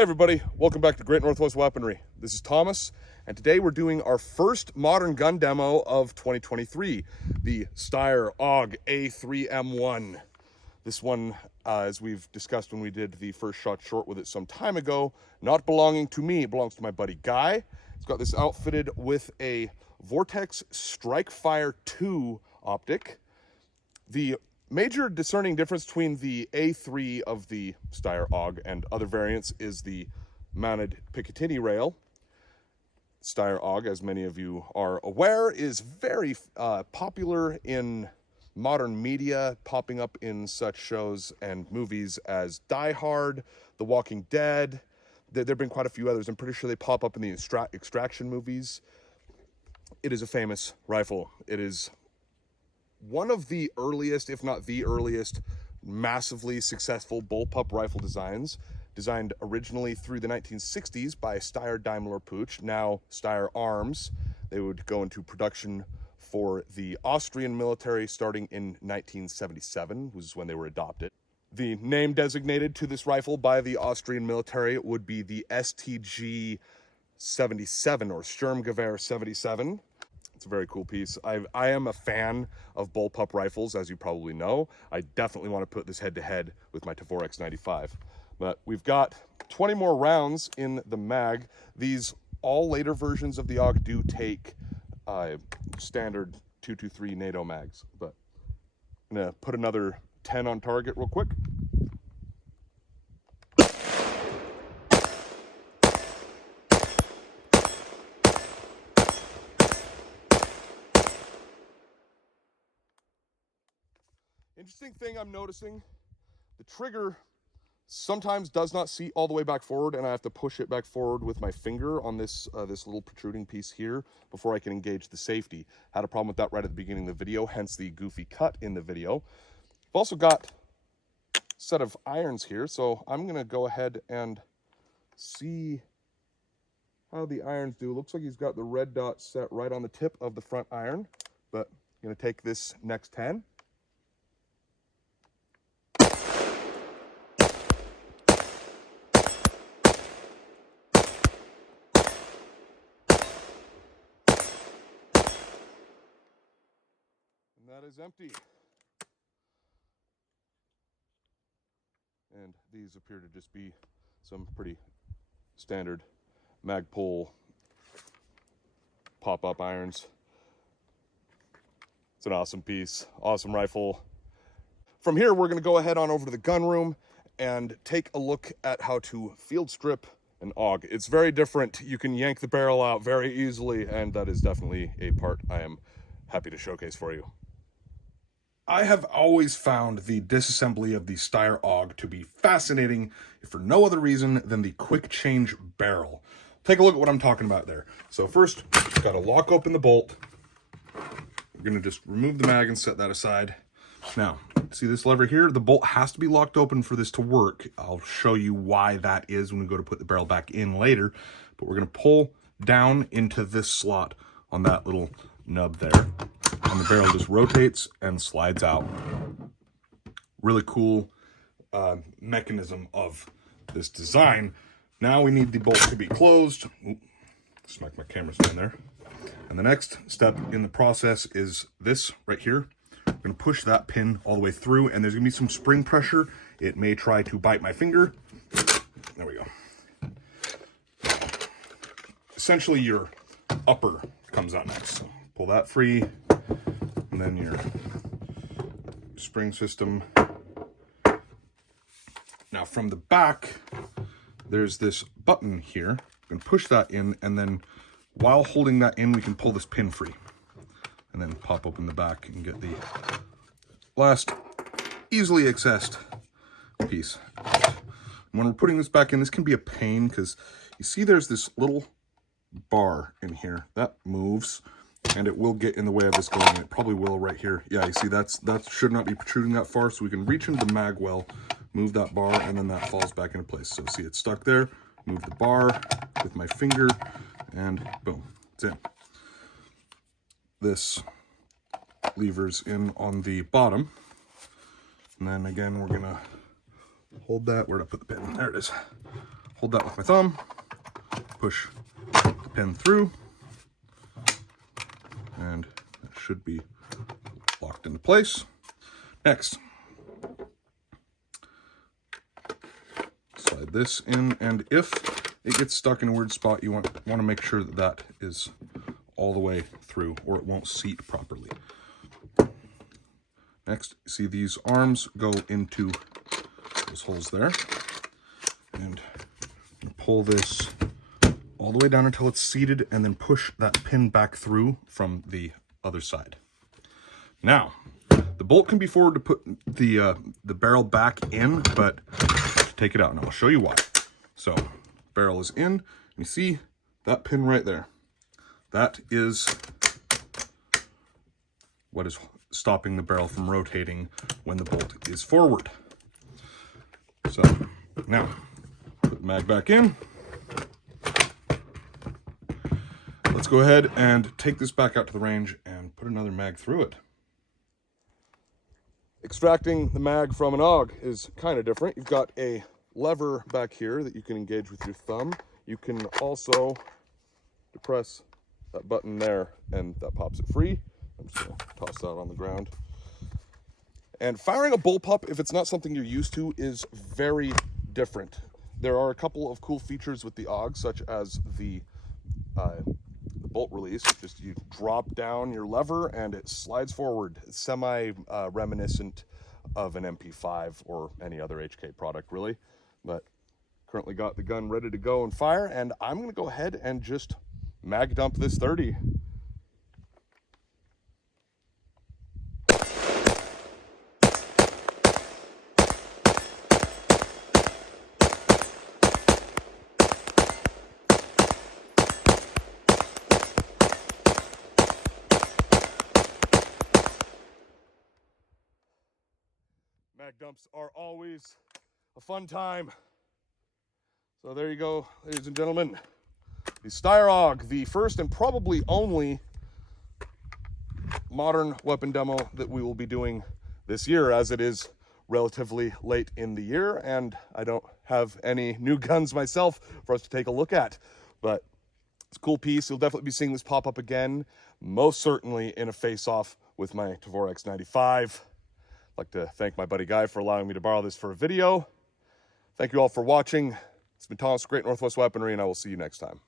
Hey everybody, welcome back to Great Northwest Weaponry. This is Thomas, and today we're doing our first modern gun demo of 2023, the Steyr AUG A3M1. This one, as we've discussed when we did the first shot short with it some time ago, not belonging to me, it belongs to my buddy Guy. It's got this outfitted with a Vortex Strike Fire 2 optic. The major discerning difference between the A3 of the Steyr AUG and other variants is the mounted Picatinny rail. Steyr AUG, as many of you are aware, is very popular in modern media, popping up in such shows and movies as Die Hard, The Walking Dead. There have been quite a few others. I'm pretty sure they pop up in the Extraction movies. It is a famous rifle. It is one of the earliest, if not the earliest, massively successful bullpup rifle designs, designed originally through the 1960s by Steyr Daimler Puch, now Steyr Arms. They would go into production for the Austrian military starting in 1977, was when they were adopted. The name designated to this rifle by the Austrian military would be the STG 77 or Sturmgewehr 77. It's a very cool piece. I am a fan of bullpup rifles, as you probably know. I definitely want to put this head to head with my Tavor X95. But we've got 20 more rounds in the mag. These all later versions of the AUG do take standard 223 NATO mags. But I'm gonna put another 10 on target real quick. Interesting thing I'm noticing, the trigger sometimes does not seat all the way back forward, and I have to push it back forward with my finger on this this little protruding piece here before I can engage the safety. Had a problem with that right at the beginning of the video, hence the goofy cut in the video. I've also got a set of irons here, so I'm gonna go ahead and see how the irons do. Looks like he's got the red dot set right on the tip of the front iron, but I'm gonna take this next 10. That is empty. And these appear to just be some pretty standard Magpul pop-up irons. It's an awesome piece, awesome rifle. From here, we're gonna go ahead on over to the gun room and take a look at how to field strip an AUG. It's very different. You can yank the barrel out very easily, and that is definitely a part I am happy to showcase for you. I have always found the disassembly of the Steyr AUG to be fascinating, if for no other reason than the quick change barrel. Take a look at what I'm talking about there. So first, you've got to lock open the bolt. We're going to just remove the mag and set that aside. Now, see this lever here? The bolt has to be locked open for this to work. I'll show you why that is when we go to put the barrel back in later. But we're going to pull down into this slot on that little nub there. And the barrel just rotates and slides out. Really cool mechanism of this design. Now we need the bolt to be closed. Oop, smack my camera stand there. And the next step in the process is this right here. We're going to push that pin all the way through, and there's going to be some spring pressure. It may try to bite my finger. There we go. Essentially, your upper comes out next. So pull that free. And then your spring system. Now from the back, there's this button here. You can push that in, and then while holding that in, we can pull this pin free. And then pop open the back and get the last easily accessed piece. When we're putting this back in, this can be a pain because you see there's this little bar in here that moves. And it will get in the way of this going, and it probably will right here. Yeah, you see that should not be protruding that far, so we can reach into the mag well, move that bar, and then that falls back into place. So see, it's stuck there. Move the bar with my finger, and boom, it's in. This lever's in on the bottom. And then again, we're gonna hold that. Where to put the pin? There it is. hold that with my thumb, push the pin through, and it should be locked into place. Next, slide this in, and if it gets stuck in a weird spot, you want to make sure that that is all the way through, or it won't seat properly. Next, see these arms go into those holes there, and pull this all the way down until it's seated, and then push that pin back through from the other side. Now, the bolt can be forward to put the barrel back in, but take it out, and I'll show you why. So, barrel is in, and you see that pin right there. That is what is stopping the barrel from rotating when the bolt is forward. So, now, put the mag back in. Let's go ahead and take this back out to the range and put another mag through it. Extracting the mag from an AUG is kind of different. You've got a lever back here that you can engage with your thumb. You can also depress that button there, and that pops it free. I'm just going to toss that on the ground. And firing a bullpup, if it's not something you're used to, is very different. There are a couple of cool features with the AUG, such as the bolt release. Just you drop down your lever and it slides forward. It's semi-reminiscent of an MP5 or any other HK product, really. But currently got the gun ready to go and fire, and I'm going to go ahead and just mag dump this 30. Mag dumps are always a fun time. So there you go, ladies and gentlemen. The Steyr AUG, the first and probably only modern weapon demo that we will be doing this year, as it is relatively late in the year and I don't have any new guns myself for us to take a look at. But it's a cool piece. You'll definitely be seeing this pop up again, most certainly in a face-off with my Tavor X95. I'd like to thank my buddy Guy for allowing me to borrow this for a video. Thank you all for watching. It's been Thomas, Great Northwest Weaponry, and I will see you next time.